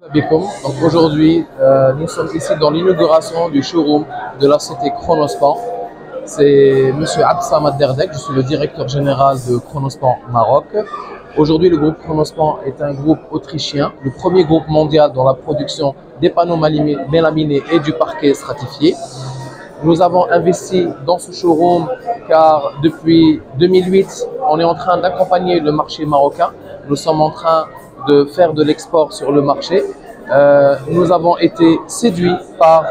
Donc aujourd'hui, nous sommes ici dans l'inauguration du showroom de la société Chronospan. C'est M. Abdessamad Derdek, je suis le directeur général de Chronospan Maroc. Aujourd'hui, le groupe Chronospan est un groupe autrichien, le premier groupe mondial dans la production des panneaux mélaminés et du parquet stratifié. Nous avons investi dans ce showroom car depuis 2008, on est en train d'accompagner le marché marocain. Nous sommes en train de faire de l'export sur le marché. Nous avons été séduits par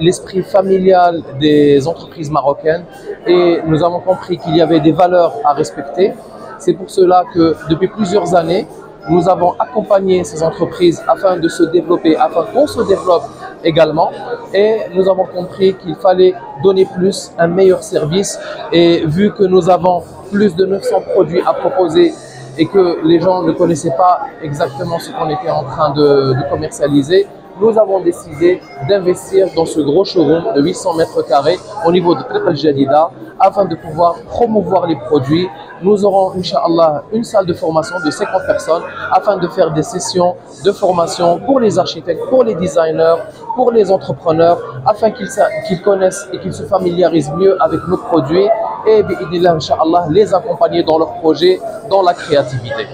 l'esprit familial des entreprises marocaines et nous avons compris qu'il y avait des valeurs à respecter. C'est pour cela que depuis plusieurs années, nous avons accompagné ces entreprises afin de se développer, afin qu'on se développe également. Et nous avons compris qu'il fallait donner plus, un meilleur service. Et vu que nous avons plus de 900 produits à proposer et que les gens ne connaissaient pas exactement ce qu'on était en train de commercialiser, nous avons décidé d'investir dans ce gros showroom de 800 mètres carrés au niveau de Tariq El Jadida afin de pouvoir promouvoir les produits. Nous aurons, Inch'Allah, une salle de formation de 50 personnes afin de faire des sessions de formation pour les architectes, pour les designers, pour les entrepreneurs, afin qu'ils connaissent et qu'ils se familiarisent mieux avec nos produits et, Inch'Allah, les accompagner dans leurs projets, dans la créativité.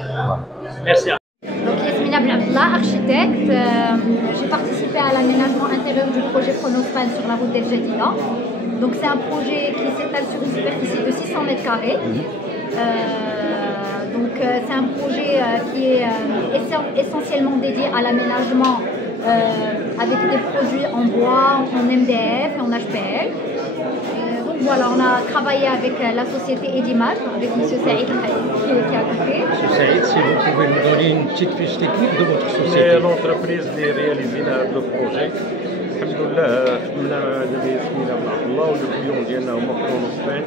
Merci. Donc, Yasmina Blabla, architecte. J'ai participé à l'aménagement intérieur du projet Chronospan sur la route d'El Jadida. Donc, c'est un projet qui s'étale sur une superficie de 600 mètres carrés. C'est un projet qui est essentiellement dédié à l'aménagement avec des produits en bois, en MDF et en HPL. Donc voilà, on a travaillé avec la société Edimage, avec M. Saïd qui est à côté. M. Saïd, si vous pouvez nous donner une petite fiche technique de votre société. C'est l'entreprise qui réalise le projet. Alhamdoulilah, خدمنا مع ياسمينة بن عبد الله والكليون ديالنا هما كرونوسبان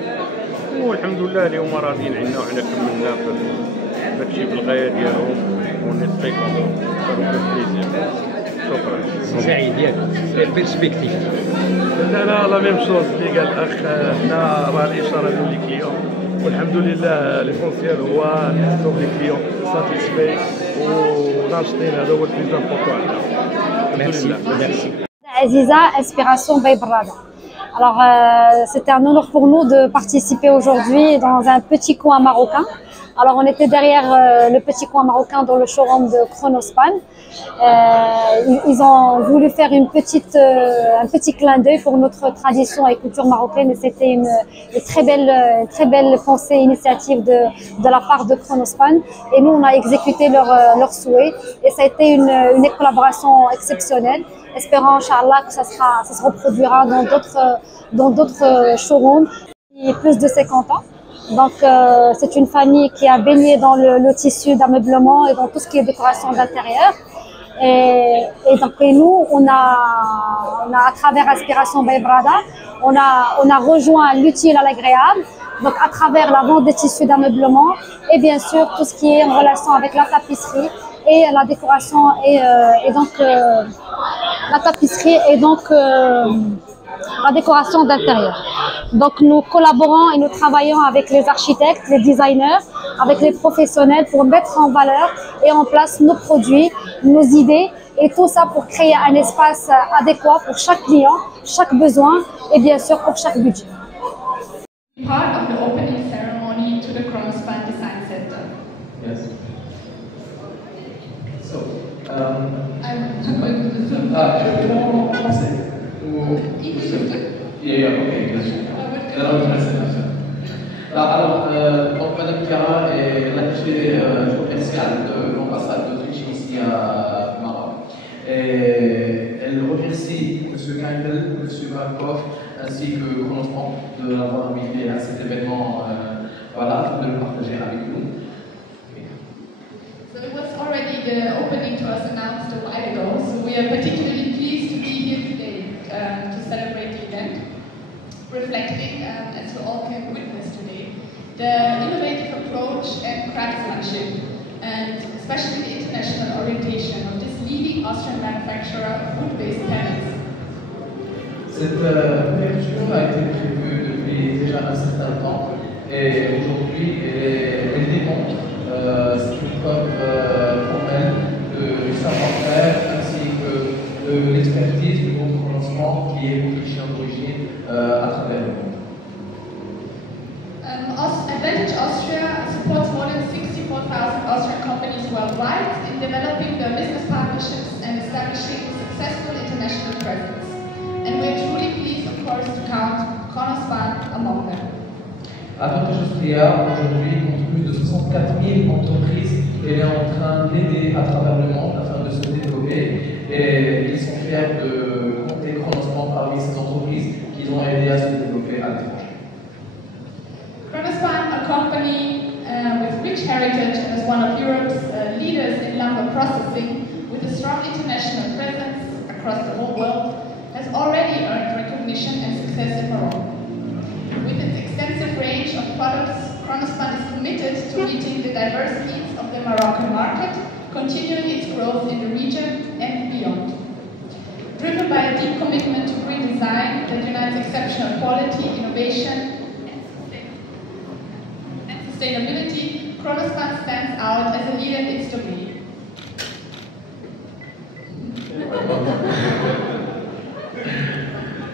والحمدلله اليوم راضيين عنا وحنا كملنا في هادشي بالغايه ديالهم ونيت تري كونتون صافي بليزير. شكرا. سعيد ياك البيرسبكتيف. لا لا ميم شوز اللي قال الاخ حنا راه الاشاره لي كليون والحمد لله ليسونسيال هو نحسو لي كليون ساتيسفاي وناشطين هذا هو البليز امبورطون عندنا. ميرسي ميرسي. Aziza, Inspiration by Brada. Alors, c'était un honneur pour nous de participer aujourd'hui dans un petit coin marocain. Alors, on était derrière le petit coin marocain dans le showroom de Chronospan. Ils ont voulu faire un petit clin d'œil pour notre tradition et culture marocaine. Et c'était une très belle pensée, initiative de la part de Chronospan. Et nous, on a exécuté leur souhait. Et ça a été une collaboration exceptionnelle. Espérons, Inch'Allah, que ça se reproduira dans d'autres showrooms. Il y a plus de 50 ans. Donc, c'est une famille qui a baigné dans le tissu d'ameublement et dans tout ce qui est décoration d'intérieur. Et donc, nous, on a à travers Inspiration by Brada, on a rejoint l'utile à l'agréable. Donc, à travers la vente des tissus d'ameublement et bien sûr tout ce qui est en relation avec la tapisserie et la décoration la tapisserie et donc la décoration d'intérieur. Donc nous collaborons et nous travaillons avec les architectes, les designers, avec les professionnels pour mettre en valeur et en place nos produits, nos idées et tout ça pour créer un espace adéquat pour chaque client, chaque besoin et bien sûr pour chaque budget. Part of the opening ceremony to the Chronospan Design Center. Yes. So, I'm going to the Zoom. en français ou donc Madame Chiara est l'attachée commerciale de l'ambassade d'Autriche ici à Maroc. Et elle remercie M. Kaimel, M. Markov ainsi que Chronospan de l'avoir invité à cet événement, voilà, de le partager avec nous. So it was already the opening to us announced a while ago, so we are particularly pleased to be here today to celebrate the event, reflecting, as you all can witness today, the innovative approach and craftsmanship, and especially the international orientation of this leading Austrian manufacturer of wood-based panels. Cette ouverture a été prévue depuis déjà un certain temps et aujourd'hui elle démontre, c'est une preuve formelle du savoir-faire de l'expertise du groupe Chronosport qui est autrichien d'origine à travers le monde. Advantage Austria supports more than 64,000 Austrian companies worldwide in developing their business partnerships and establishing successful international presence. And we are truly pleased, of course, to count Kronospan among them. Advantage Austria, aujourd'hui, compte plus de 64 000 entreprises et est en train d'aider à travers le monde afin de se développer. Et ils sont fiers de compter Kronospan parmi ces entreprises qu'ils ont aidé à se développer à l'étranger. Kronospan, a company with rich heritage and as one of Europe's leaders in lumber processing, with a strong international presence across the whole world, has already earned recognition and success in Morocco. With its extensive range of products, Kronospan is committed to meeting the diverse needs of the Moroccan market, continuing its growth in the region and beyond. Driven by a deep commitment to green design that unites exceptional quality, innovation, and sustainability, Kronospan stands out as a leader in its domain.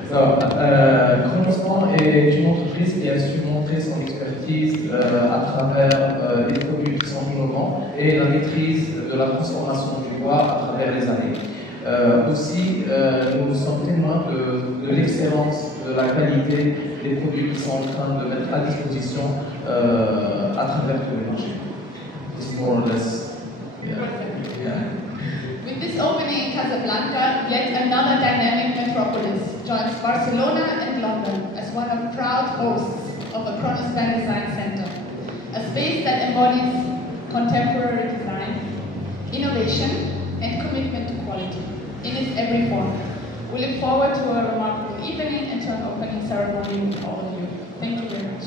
Kronospan est une entreprise qui a su montrer son expertise à travers des produits qui sont innovants et la maîtrise de la transformation du bois à travers les années. Aussi, nous sommes témoins de l'excellence, de la qualité des produits qui sont en train de mettre à disposition à travers tous les marchés. It's more or less, yeah. With this opening in Casablanca, yet another dynamic metropolis joins Barcelona and London as one of proud hosts of the Kronospan Design Center, a space that embodies contemporary design, innovation, and commitment to quality in its every form. We look forward to a remarkable evening and to an opening ceremony with all of you. Thank you very much.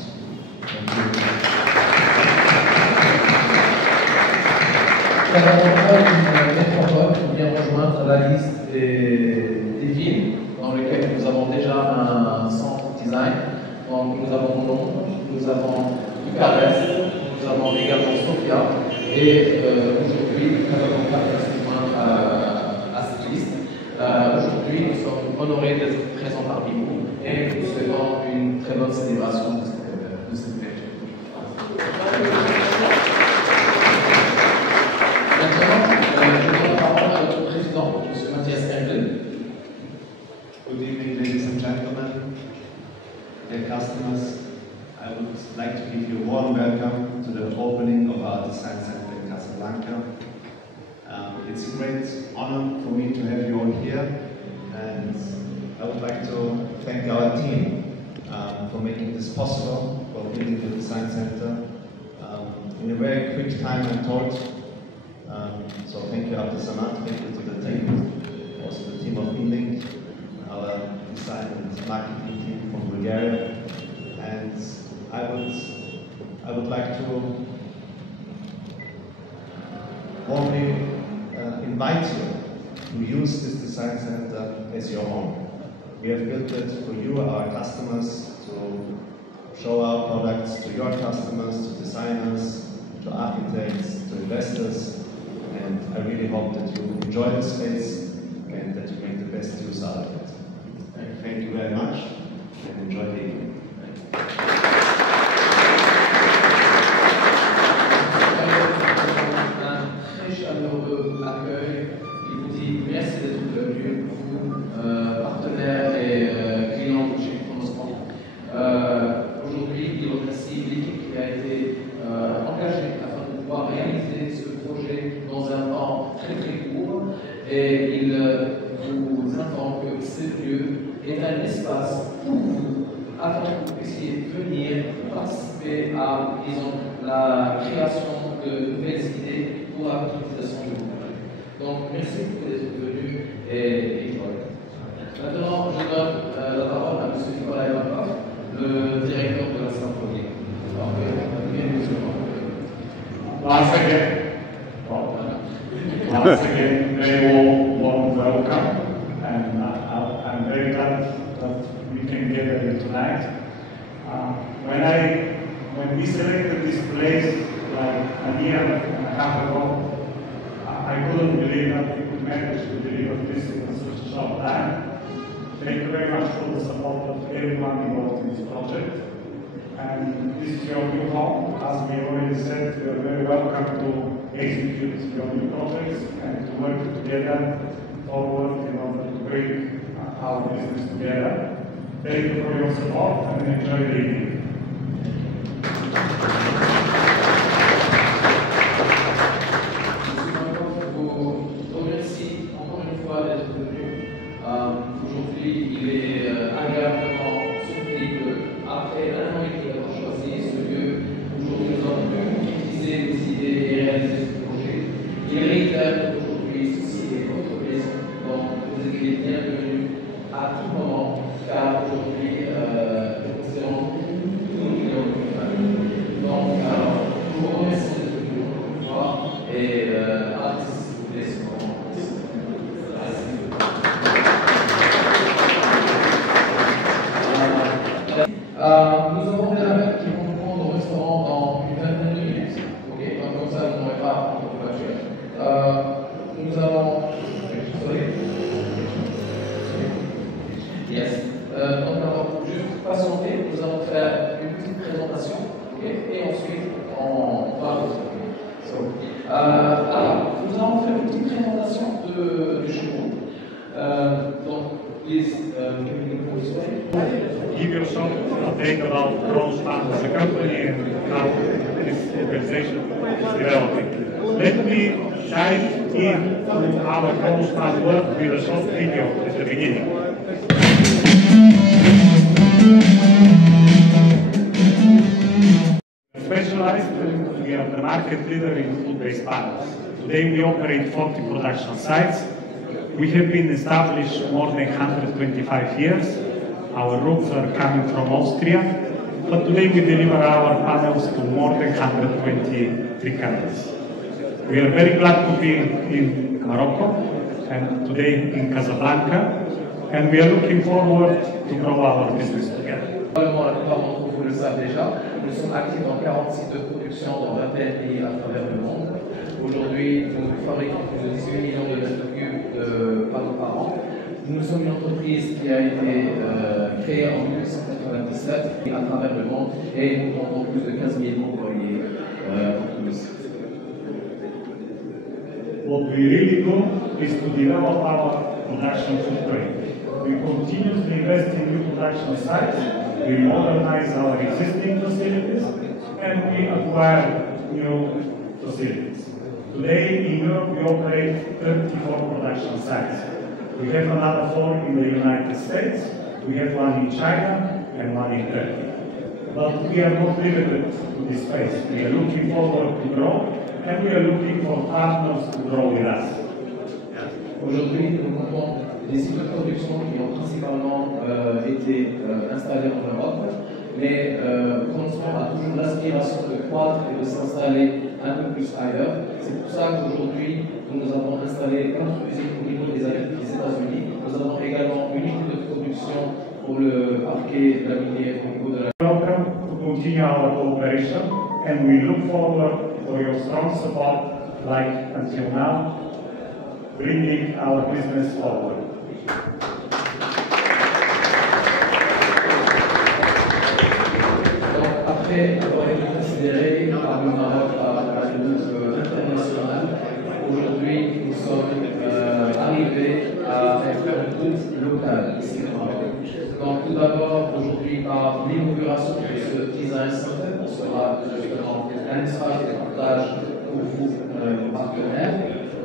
Casablanca est une métropole qui vient rejoindre la liste des villes dans lesquelles nous avons déjà un centre design. Donc nous avons Londres, nous avons Bucarest, nous avons également Sofia et aujourd'hui Casablanca se joint à cette liste. Aujourd'hui nous sommes honorés d'être présents parmi vous et nous souhaitons une très bonne célébration de cette fête. Good evening, ladies and gentlemen, dear customers. I would like to give you a warm welcome to the opening of our design center in Casablanca. It's a great honor for me to have you all here, and I would like to thank our team for making this possible, for building the design center in a very quick time, I'm told. So thank you, Abdesamad, thank you to the team, also the team of InLink, our design and marketing team from Bulgaria. And I would like to warmly invite you to use this design center as your home. We have built it for you, our customers, to show our products to your customers, to designers, to architects, to investors. And I really hope that you enjoy the space and that you make the best use out of it. Thank you very much and enjoy the evening. Un très chaleureux accueil. Il vous dit merci d'être venu, vous, partenaires et clients de chez Kronospan. Aujourd'hui, il remercie l'équipe qui a été engagée afin de pouvoir réaliser ce projet dans un temps très court et il vous informe que ce lieu est un espace pour vous afin que vous puissiez venir participer à, disons, la création de nouvelles idées pour la réalisation de vos projets. Donc merci beaucoup d'être venus et enjoy. Maintenant, je donne la parole à M. Nicolas Ivankov, le directeur de la symphonie. Once again, very warm welcome, and I'm very glad that we can gather here tonight. When we selected this place like a year and a half ago, I couldn't believe that we could manage to deliver this in such a short time. Thank you very much for the support of everyone involved in this project. And this is your new home. As we already said, you are very welcome to execute your new projects and to work together forward in order to bring our business together. Thank you for your support and enjoy the evening. Aujourd'hui, il est agréablement surpris qu'après un an et demi d'avoir choisi ce lieu, aujourd'hui nous avons pu utiliser nos idées et réaliser ce projet. Il réitère aujourd'hui ceci est votre maison, donc vous êtes les bienvenus à tout moment, car aujourd'hui nous considérons tous nos clients comme une famille. Donc, je vous remercie de venir encore une fois et s'il vous plaît, ce moment. Nous avons des appels qui vont prendre au restaurant dans une vingtaine de minutes. Ok, donc comme ça, vous n'aurez pas à prendre votre voiture. Nous allons. Yes. Donc, alors, juste patienter, nous allons faire une petite présentation. Okay, et ensuite, on va continuer. Alors, nous allons faire une petite présentation du showroom. Donc, please, give you some update about Kronospan as a company and how this organization is developing. Let me dive into our Kronospan work with a short video at the beginning. Specialized, we are the market leader in food-based panels. Today we operate 40 production sites. We have been established more than 125 years. Our roots are coming from Austria, but today we deliver our panels to more than 123 countries. We are very glad to be in Morocco and today in Casablanca, and we are looking forward to grow our business together. La plupart d'entre vous le savent déjà, nous sommes actifs dans 40 sites de production dans 21 pays à travers le monde. Aujourd'hui, nous fabriquons plus de 18 millions de mètres cubes de panneaux par an. Nous sommes une entreprise qui a été créée en 1997 à travers le monde et nous comptons plus de 15 000 employés en Tunisie. What we really do is to develop our production footprint. We continuously invest in new production sites, we modernize our existing facilities, and we acquire new facilities. Today in Europe we operate 34 production sites. We have another 4 in the United States, we have one in China and one in Turkey. But we are not limited to this space. We are looking forward to grow and we are looking for partners to grow with us. Aujourd'hui, nous comptons des sites de production qui ont principalement été installés en Europe, mais Kronospan a toujours l'aspiration de croître et de s'installer un peu plus ailleurs. C'est pour ça qu'aujourd'hui, nous avons installé 4 usines au niveau des États-Unis. Nous avons également une unité de production pour le parquet laminé au niveau de la... Welcome to continue our cooperation and we look forward for your strong support like until now, bringing our business forward. Donc, après avoir été considéré par le Maroc à l'échelle internationale, aujourd'hui nous sommes arrivés à faire un groupe local ici au Maroc. Donc tout d'abord, aujourd'hui, par l'inauguration de ce Design Center, on sera justement un espace de partage pour vous, nos partenaires.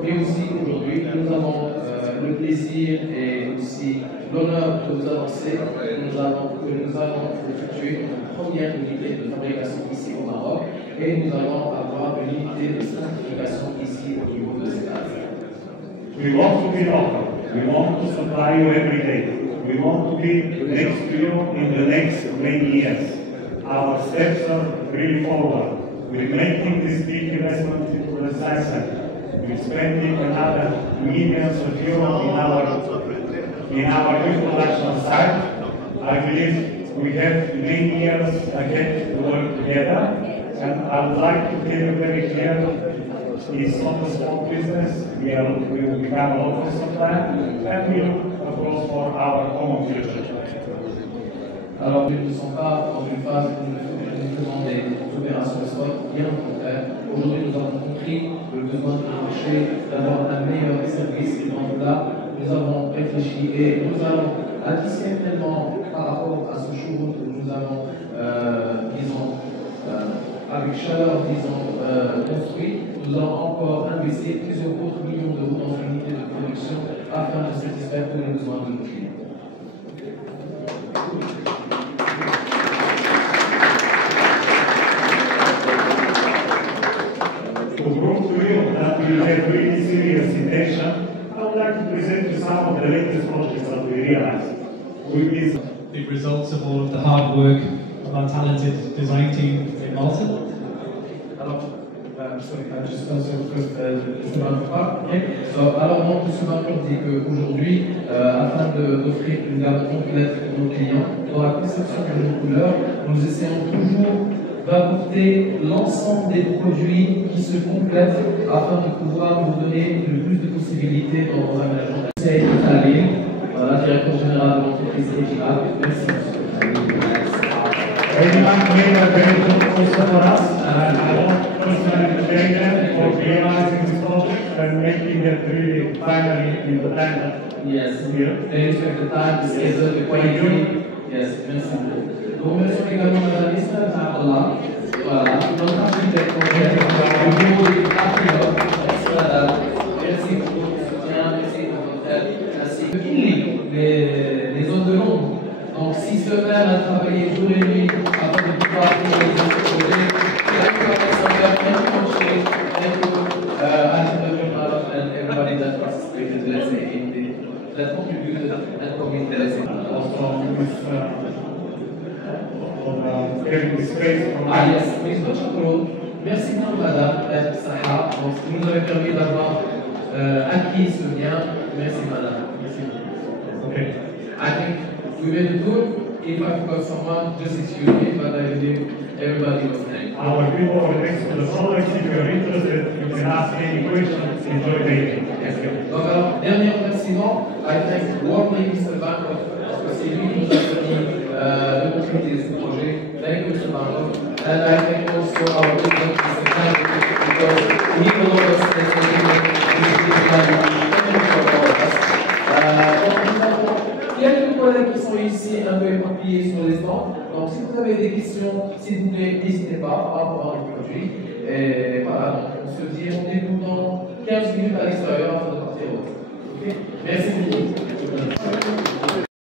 Mais aussi aujourd'hui, nous avons le plaisir et aussi l'honneur de vous annoncer que nous allons effectuer une première unité de fabrication ici au Maroc et nous allons avoir une unité de certification ici au niveau de cette année. We want to be local. We want to supply you every day. We want to be next to you in the next many years. Our steps are really forward. We're making this big investment into the science center. We're spending another millions of euros in our new production site. I believe we have many years ahead to work together, and I would like to tell you very clearly, is not a small business. We have a office of that, and we look, of course, for our common future. Alors, nous ne sommes pas dans une phase où nous faisons des opérations spot, bien au contraire. Aujourd'hui, nous avons compris le besoin du marché d'avoir un meilleur service. Et donc là, nous avons réfléchi et nous allons additionnellement par rapport à ce showroom que nous avons, disons, avec chaleur, disons, construit, nous allons encore investir plusieurs autres millions d'euros dans une unité de production afin de satisfaire tous les besoins de nos clients. To prove to you that we have really serious intention, I would like to present you some of the latest projects that we realized. The results of all of the hard work of our talented design team in Malta. Alors, alors donc, M. Macron dit qu'aujourd'hui, afin d'offrir une gamme complète pour nos clients, dans la conception de nos couleurs, nous essayons toujours d'apporter l'ensemble des produits qui se complètent afin de pouvoir vous donner le plus de possibilités dans vos aménagements. C'est Khalil, directeur général de l'entreprise Ejima. Merci, Ejima made a very good also for us, and I want personally to thank them for realizing this project and making it really finally independent. Yes, they took the time to schedule the quality. Yes, merci beaucoup. Donc, merci également Madame Ismaël Abdallah. Voilà, notre architecte au bureau des patriotes. Merci Madame. Merci pour votre soutien, merci pour votre aide. Merci. Les zones de l'ombre. Donc, si ce maire a travaillé jour et nuit afin de pouvoir réaliser ce projet, thank you, Alexander, thank you, Moshe, thank you, and everybody that participated, let's say, in the, that contributed and committed, let's say. Yes, please, merci beaucoup, Madame Saha. Donc, vous nous avez permis d'avoir acquis ce lien. Merci, Madame. Merci beaucoup. Okay. I think we made it good. If I forgot someone, just excuse me, but I believe everybody was thanked. Our people are next to the products. If you are interested, you can ask any questions. Enjoy the evening. Donc, alors, dernier remerciement, I thank World Mr. Bank, parce que c'est lui qui nous a permis de concrétiser ce projet. Thank you, Mr. Bank. And I thank also our president, Mr. Bank, because he allowed us to take il y a des collègues qui sont ici un peu éparpillés sur les stands. Donc, si vous avez des questions, s'il vous plaît, n'hésitez pas par rapport à nos produits. Et voilà, donc on se dit rendez-vous dans 15 minutes à l'extérieur afin de partir. Okay. Merci beaucoup.